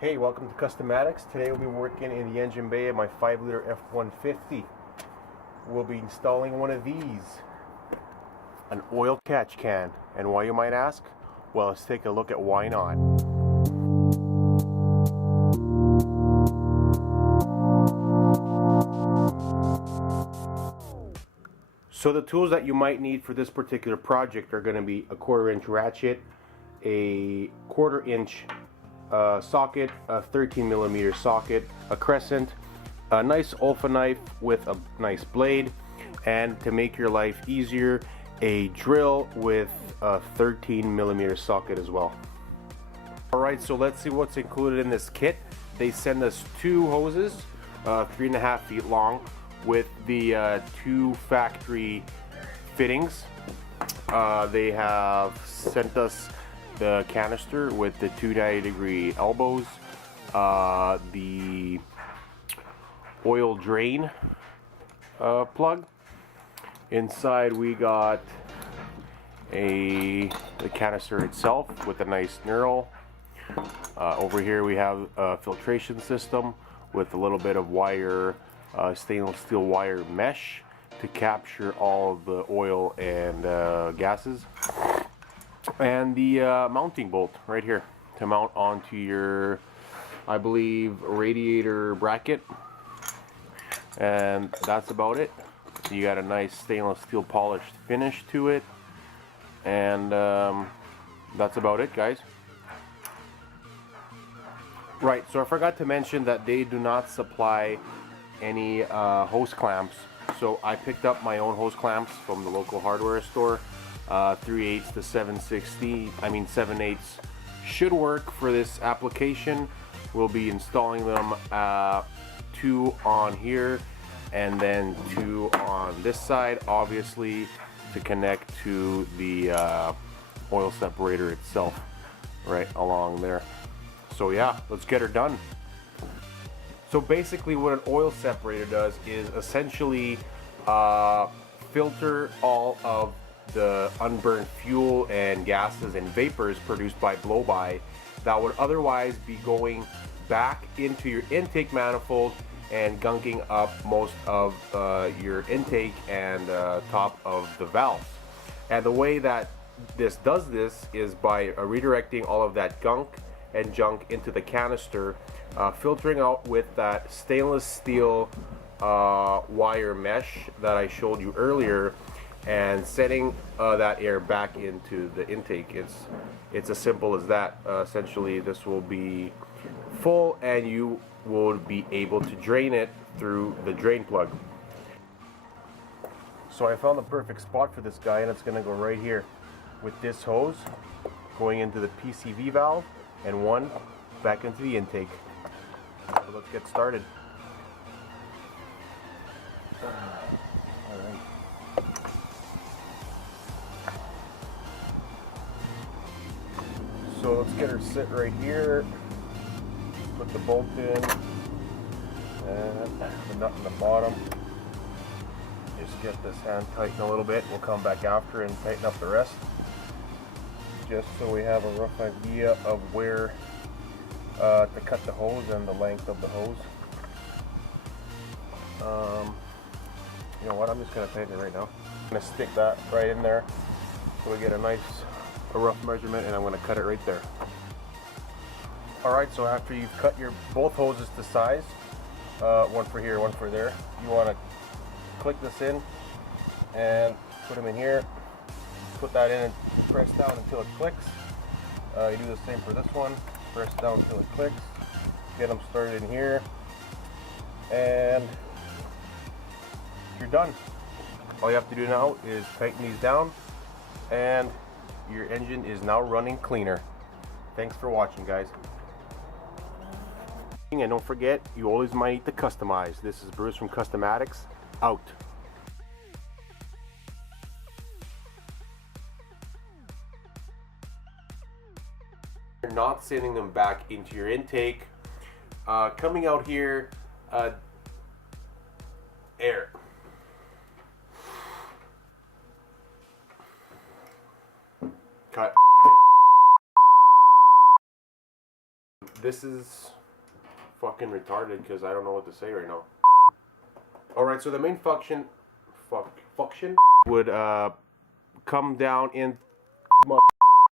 Hey, welcome to Customatics. Today we'll be working in the engine bay of my 5-liter F-150. We'll be installing one of these, an oil catch can. And why, you might ask? Well, let's take a look at why not. So the tools that you might need for this particular project are going to be a 1/4-inch ratchet, a 1/4-inch socket, a 13mm socket, a crescent, a nice Olfa knife with a nice blade, and to make your life easier, a drill with a 13mm socket as well. Alright, so let's see what's included in this kit. They send us 2 hoses, 3.5 feet long, with the 2 factory fittings. They have sent us the canister with the 290-degree elbows, the oil drain plug. Inside we got the canister itself with a nice knurl. Over here we have a filtration system with a little bit of wire, stainless steel wire mesh to capture all of the oil and gases. And the mounting bolt right here to mount onto your, I believe, radiator bracket. And that's about it. You got a nice stainless steel polished finish to it. And that's about it, guys. Right, so I forgot to mention that they do not supply any hose clamps. So I picked up my own hose clamps from the local hardware store. 3/8 to 7/8 should work for this application. We'll be installing them 2 on here and then 2 on this side, obviously to connect to the oil separator itself right along there. So yeah, let's get her done. So basically what an oil separator does is essentially filter all of the unburned fuel and gases and vapors produced by blow-by that would otherwise be going back into your intake manifold and gunking up most of your intake and top of the valves. And the way that this does this is by redirecting all of that gunk and junk into the canister, filtering out with that stainless steel wire mesh that I showed you earlier, and setting that air back into the intake. It's as simple as that. Essentially, this will be full and you will be able to drain it through the drain plug. So I found the perfect spot for this guy, and it's going to go right here with this hose going into the PCV valve and one back into the intake. So let's get started. All right. So let's get her sit right here, put the bolt in, and the nut in the bottom. Just get this hand tightened a little bit. We'll come back after and tighten up the rest, just so we have a rough idea of where to cut the hose and the length of the hose. You know what, I'm just going to tighten it right now. I'm going to stick that right in there so we get a rough measurement, and I'm going to cut it right there. Alright, so after you've cut your both hoses to size, one for here, one for there, you want to click this in and put them in here, put that in and press down until it clicks. You do the same for this one, press down until it clicks, get them started in here, and you're done. All you have to do now is tighten these down, and your engine is now running cleaner. Thanks for watching, guys. And don't forget, you always might need to customize. This is Bruce from Customatics, out. You're not sending them back into your intake. Coming out here, air. Cut. this is fucking retarded because I don't know what to say right now. Alright, so the main function would come down in